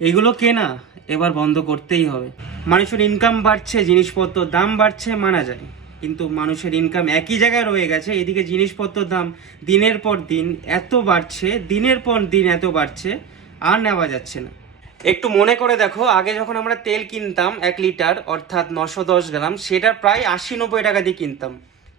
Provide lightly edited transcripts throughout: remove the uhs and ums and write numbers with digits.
এগুলো কেনা এবার বন্ধ করতেই হবে। মানুষের ইনকাম বাড়ছে, জিনিসপত্র দাম বাড়ছে, মানা যায়, কিন্তু মানুষের ইনকাম একই জায়গায় রয়ে গেছে। এদিকে জিনিসপত্রের দাম দিনের পর দিন এত বাড়ছে, দিনের পর দিন এত বাড়ছে, আর নেওয়া যাচ্ছে না। একটু মনে করে দেখো, আগে যখন আমরা তেল কিনতাম 1 লিটার অর্থাৎ 910 গ্রাম, সেটা প্রায় 80-90 টাকা দিয়ে কিনতাম।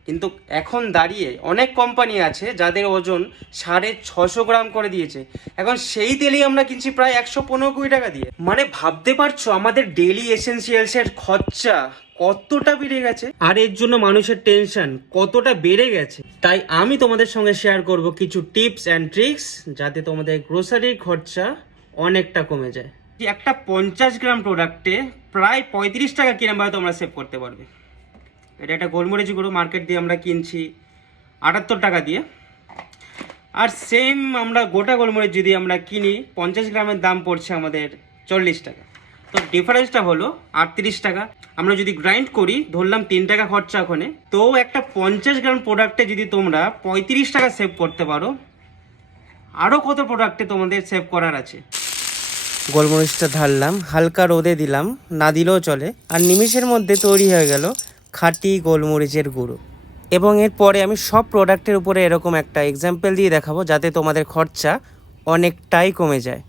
কিন্তু এখন দাঁড়িয়ে অনেক কোম্পানি আছে যাদের ওজন 650 গ্রাম করে দিয়েছে। এখন সেই তেলই আমরা কিনছি প্রায় 115-20 টাকা দিয়ে। মানে ভাবতে পারছো আমাদের ডেইলি এসেনশিয়ালসের খরচা কতটা বেড়ে গেছে, আর এর জন্য মানুষের টেনশন কতটা বেড়ে গেছে। তাই আমি তোমাদের সঙ্গে শেয়ার করব কিছু টিপস অ্যান্ড ট্রিক্স, যাতে তোমাদের গ্রোসারির খরচা অনেকটা কমে যায়। একটা 50 গ্রাম প্রোডাক্টে প্রায় 35 টাকা কিরমভাবে তোমরা সেভ করতে পারবে। এটা একটা গোলমরিচ গুঁড়ো মার্কেট দিয়ে আমরা কিনছি 78 টাকা দিয়ে, আর সেম আমরা গোটা গোলমরিচ যদি আমরা কিনি 50 গ্রামের দাম পড়ছে আমাদের 40 টাকা। তো ডিফারেন্সটা হলো 38 টাকা। আমরা যদি গ্রাইন্ড করি, ধরলাম 3 টাকা খরচা ওখানে, তো একটা 50 গ্রাম প্রোডাক্টে যদি তোমরা 35 টাকা সেভ করতে পারো, আরও কত প্রোডাক্টে তোমাদের সেভ করার আছে। গোলমরিচটা ঢাললাম, হালকা রোদে দিলাম, না দিলেও চলে, আর নিমেষের মধ্যে তৈরি হয়ে গেল খাঁটি গোলমরিচের গুঁড়ো। এবং এরপরে আমি সব প্রোডাক্টের উপরে এরকম একটা এক্সাম্পল দিয়ে দেখাবো, যাতে তোমাদের খরচা অনেকটাই কমে যায়।